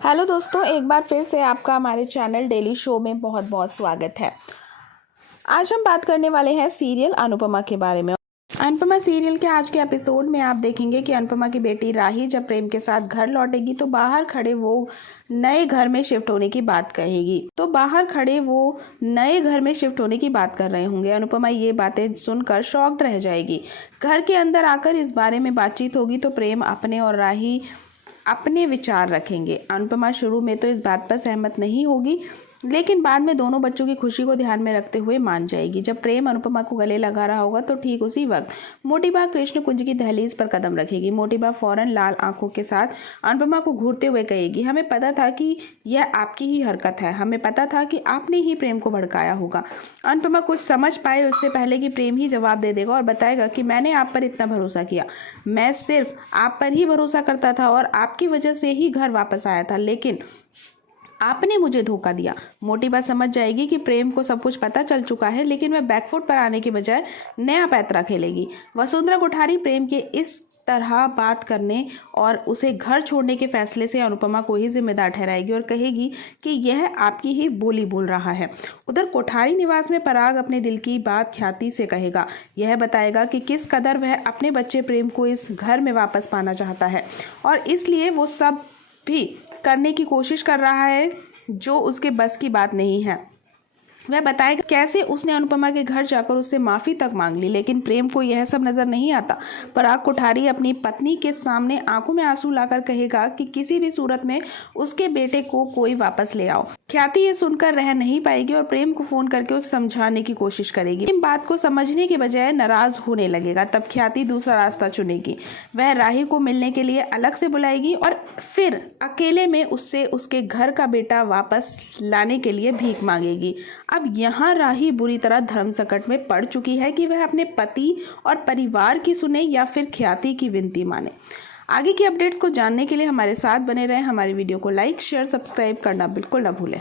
Hello दोस्तों, एक बार फिर से आपका हमारे चैनल डेली शो में बहुत बहुत स्वागत है। आज हम बात करने वाले हैं सीरियल अनुपमा के बारे में। अनुपमा सीरियल के आज के एपिसोड में आप देखेंगे कि अनुपमा की बेटी राही जब प्रेम के साथ घर लौटेगी तो बाहर खड़े वो नए घर में शिफ्ट होने की बात कर रहे होंगे। अनुपमा ये बातें सुनकर शॉक्ड रह जाएगी। घर के अंदर आकर इस बारे में बातचीत होगी तो प्रेम अपने और राही अपने विचार रखेंगे। अनुपमा शुरू में तो इस बात पर सहमत नहीं होगी, लेकिन बाद में दोनों बच्चों की खुशी को ध्यान में रखते हुए मान जाएगी। जब प्रेम अनुपमा को गले लगा रहा होगा तो ठीक उसी वक्त मोटी बा कृष्ण कुंज की दहलीज पर कदम रखेगी। मोटी बा फौरन लाल आंखों के साथ अनुपमा को घूरते हुए कहेगी, हमें पता था कि यह आपकी ही हरकत है, हमें पता था कि आपने ही प्रेम को भड़काया होगा। अनुपमा कुछ समझ पाए उससे पहले कि प्रेम ही जवाब दे देगा और बताएगा कि मैंने आप पर इतना भरोसा किया, मैं सिर्फ आप पर ही भरोसा करता था और आपकी वजह से ही घर वापस आया था, लेकिन आपने मुझे धोखा दिया। मोटी बात समझ जाएगी कि प्रेम को सब कुछ पता चल चुका है, लेकिन वह बैकफुट पर आने के बजाय नया पैंतरा खेलेगी। वसुंधरा कोठारी प्रेम के इस तरह बात करने और उसे घर छोड़ने के फैसले से अनुपमा को ही जिम्मेदार ठहराएगी और कहेगी कि यह आपकी ही बोली बोल रहा है। उधर कोठारी निवास में पराग अपने दिल की बात ख्याति से कहेगा। यह बताएगा कि किस कदर वह अपने बच्चे प्रेम को इस घर में वापस पाना चाहता है और इसलिए वो सब भी करने की कोशिश कर रहा है जो उसके बस की बात नहीं है। वह बताएगा कैसे उसने अनुपमा के घर जाकर उससे माफी तक मांग ली, लेकिन प्रेम को यह सब नजर नहीं आता। पराग कोठारी अपनी पत्नी के सामने आंखों में आंसू लाकर कहेगा कि किसी भी सूरत में उसके बेटे को कोई वापस ले आओ। ख्याति ये सुनकर रह नहीं पाएगी और प्रेम को फोन करके उसे समझाने की कोशिश करेगी। इन बात को समझने के बजाय नाराज होने लगेगा। तब ख्याति दूसरा रास्ता चुनेगी। वह राही को मिलने के लिए अलग से बुलाएगी और फिर अकेले में उससे उसके घर का बेटा वापस लाने के लिए भीख मांगेगी। अब यहाँ राही बुरी तरह धर्म संकट में पड़ चुकी है कि वह अपने पति और परिवार की सुने या फिर ख्याति की विनती माने। आगे की अपडेट्स को जानने के लिए हमारे साथ बने रहें। हमारी वीडियो को लाइक, शेयर, सब्सक्राइब करना बिल्कुल ना भूलें।